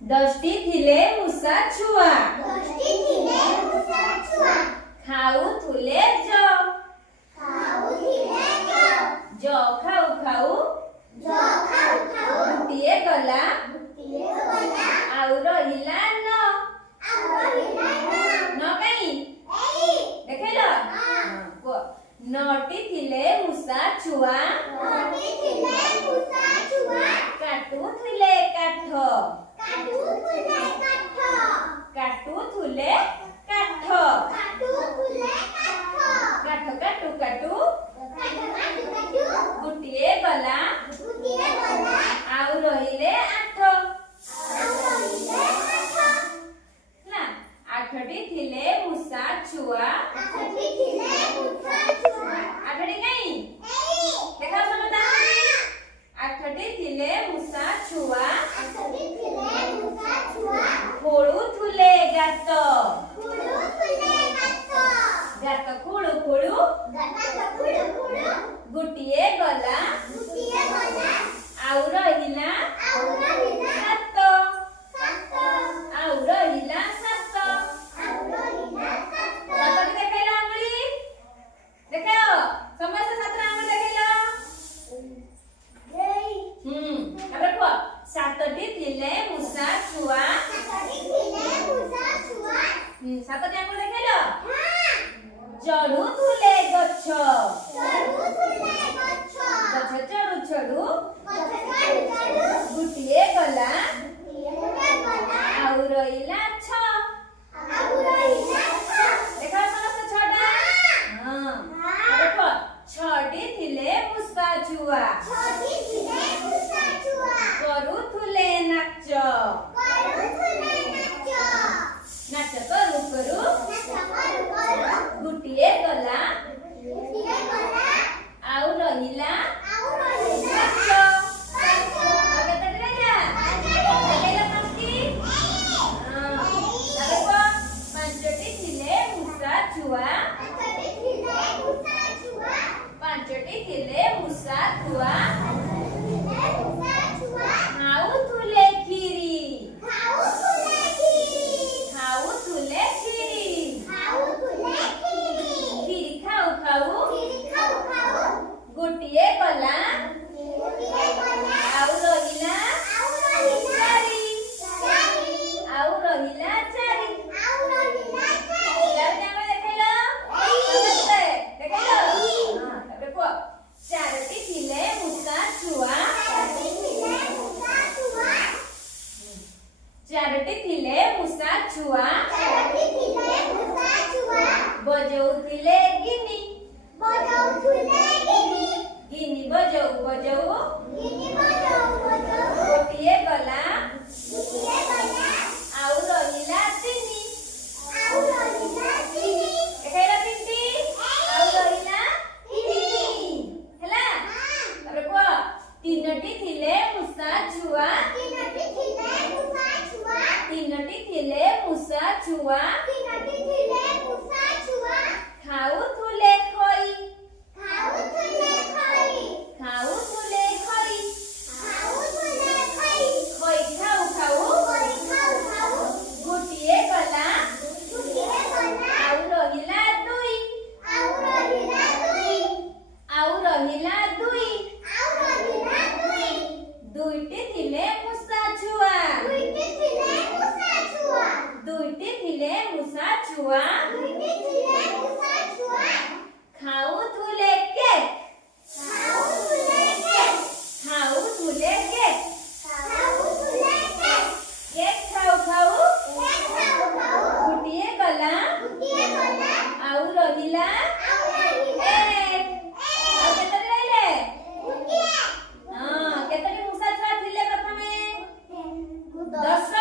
दशटी थिले मूषा छुआ खाऊथुले ज खाऊ खाऊ गोटिए गला आउ रहिला न कहीं देखैल नटी थिले मूषा छुआ काटुथुले काठ काटुथुले काठ काठ काटू काटू गोटिए गला आउ रहिले आठ ना आठटी थिले मूषा छुआ आठटी कहीं देखा समझा आठटी थिले मूषा छुआ खोलुथुले गात गात खोलु खोलु गोटिए गला आउ रहिला सात आउ रहिला सात सातटी देखैला आंगुली देखाओ समस्त सातटा आंगुली देखैला तापर कुआ सातटी थिले मूषा छुआ सातटी आंगुली देखैला चढ़ुथुले गछ गछ चढ़ु चढ़ु गोटिए गला आउ रहिला छ देखा समस्त छटा देखो छटी थिले मूषा छुआ करुथुले नाच नाच करू करू गोटिए गला आउ रहिला पांचटी थिले मूषा छुआ खाऊथुले खीरी खीरी खाऊ खाऊ गोटिए गला आउ रहिला चारि आउ रहिला चारि चारटी थिले मूषा छुआ बजौथुले गिनी गिनी बजौ बजौ गोटिए गला आउ रहिला तिनी देखैला तिनटी आउ रहिला ହେଲା ତାପରେ କୁହ ତିନଟି ଥିଲେ ମୂଷା ଛୁଆ ଖାଉଥୁଲେ ଖଇ ଖଇ ଖାଉ ଖାଉ ଗୋଟିଏ ଗଲା ଆଉ ରହିଲା ଦୁଇ ଦୁଇଟି ଥିଲେ ମୂଷା ଛୁଆ ଖାଉଥୁଲେ କେକ୍ କେକ୍ ଖାଉ ଖାଉ ଗୋଟିଏ ଗଲା ଆଉ ରହିଲା ଏକ ଆଉ କେତେଟି ରହିଲେ କେତୋଟି ମୂଷା ଛୁଆ ଥିଲେ ପ୍ରଥମେ 10